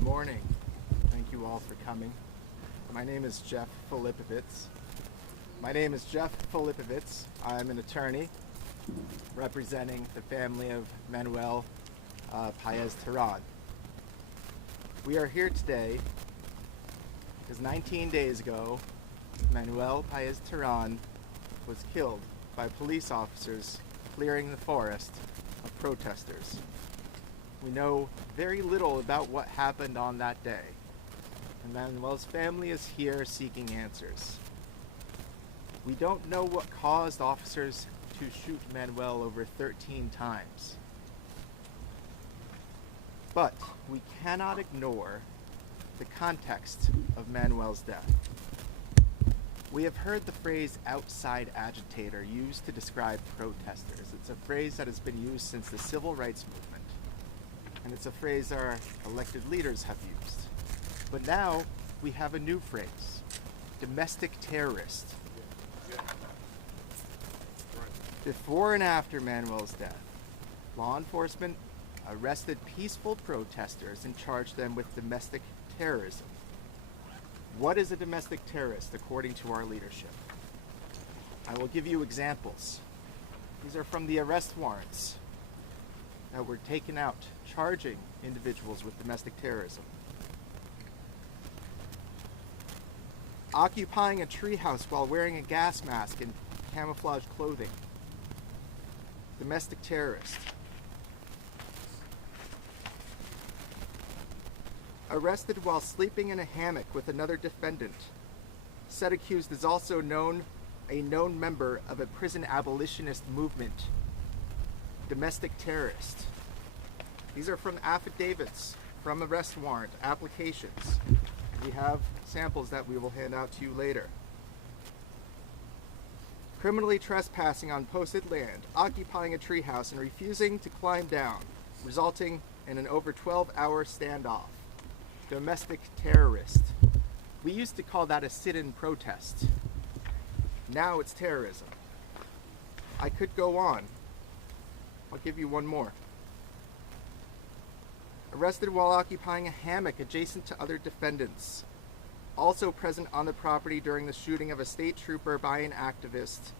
Good morning. Thank you all for coming. My name is Jeff Filipovitz. I'm an attorney representing the family of Manuel Paez-Terán. We are here today because 19 days ago, Manuel Paez-Terán was killed by police officers clearing the forest of protesters. We know very little about what happened on that day, and Manuel's family is here seeking answers. We don't know what caused officers to shoot Manuel over 13 times. But we cannot ignore the context of Manuel's death. We have heard the phrase outside agitator used to describe protesters. It's a phrase that has been used since the civil rights movement. And it's a phrase our elected leaders have used. But now we have a new phrase, domestic terrorist. Before and after Manuel's death, law enforcement arrested peaceful protesters and charged them with domestic terrorism. What is a domestic terrorist according to our leadership? I will give you examples. These are from the arrest warrants that were taken out charging individuals with domestic terrorism. Occupying a treehouse while wearing a gas mask and camouflage clothing. Domestic terrorist. Arrested while sleeping in a hammock with another defendant. Said accused is also a known member of a prison abolitionist movement. Domestic terrorist. These are from affidavits, from arrest warrant applications. We have samples that we will hand out to you later. Criminally trespassing on posted land, occupying a treehouse and refusing to climb down, resulting in an over 12-hour standoff. Domestic terrorist. We used to call that a sit-in protest. Now it's terrorism. I could go on. I'll give you one more. Arrested while occupying a hammock adjacent to other defendants. Also present on the property during the shooting of a state trooper by an activist.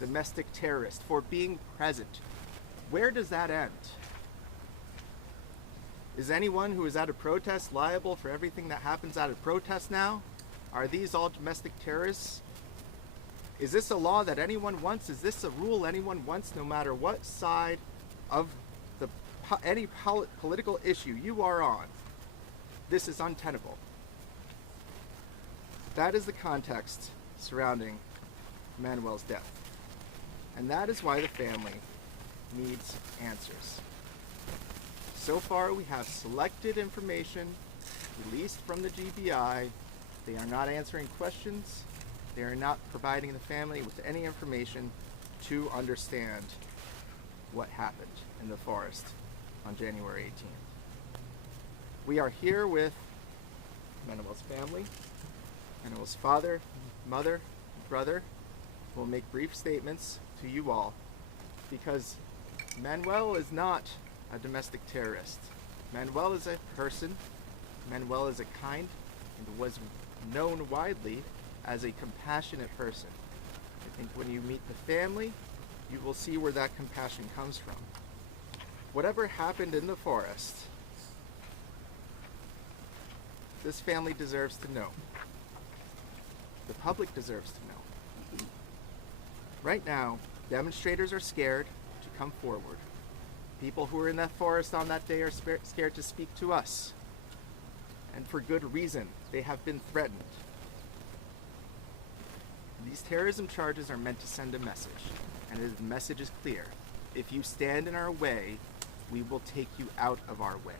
Domestic terrorist for being present. Where does that end? Is anyone who is at a protest liable for everything that happens at a protest now? Are these all domestic terrorists? Is this a law that anyone wants? Is this a rule anyone wants, no matter what side of any political issue you are on? This is untenable. That is the context surrounding Manuel's death. And that is why the family needs answers. So far, we have selected information released from the GBI. They are not answering questions. They are not providing the family with any information to understand what happened in the forest on January 18th. We are here with Manuel's family, Manuel's father, mother, brother. Will make brief statements to you all because Manuel is not a domestic terrorist. Manuel is a person. Manuel is a kind and was known widely as a compassionate person. I think when you meet the family, you will see where that compassion comes from. Whatever happened in the forest, this family deserves to know. The public deserves to know. Right now, demonstrators are scared to come forward. People who were in that forest on that day are scared to speak to us. And for good reason. They have been threatened. These terrorism charges are meant to send a message. And the message is clear. If you stand in our way, we will take you out of our way.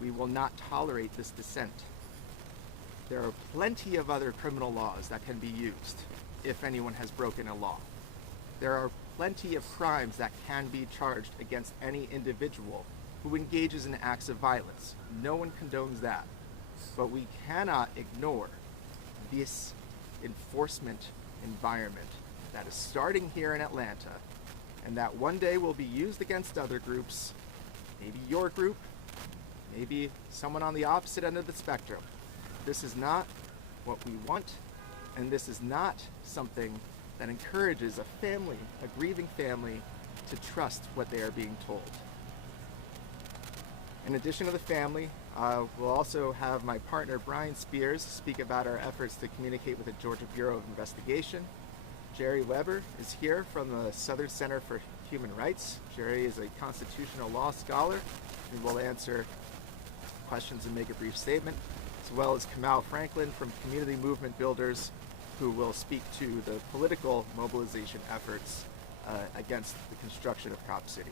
We will not tolerate this dissent. There are plenty of other criminal laws that can be used if anyone has broken a law. There are plenty of crimes that can be charged against any individual who engages in acts of violence. No one condones that. But we cannot ignore this enforcement environment that is starting here in Atlanta and that one day will be used against other groups, maybe your group, maybe someone on the opposite end of the spectrum. This is not what we want, and this is not something that encourages a family, a grieving family, to trust what they are being told. In addition to the family, we'll also have my partner Brian Spears speak about our efforts to communicate with the Georgia Bureau of Investigation. Jerry Weber is here from the Southern Center for Human Rights. Jerry is a constitutional law scholar and will answer questions and make a brief statement, as well as Kamal Franklin from Community Movement Builders, who will speak to the political mobilization efforts against the construction of Cop City.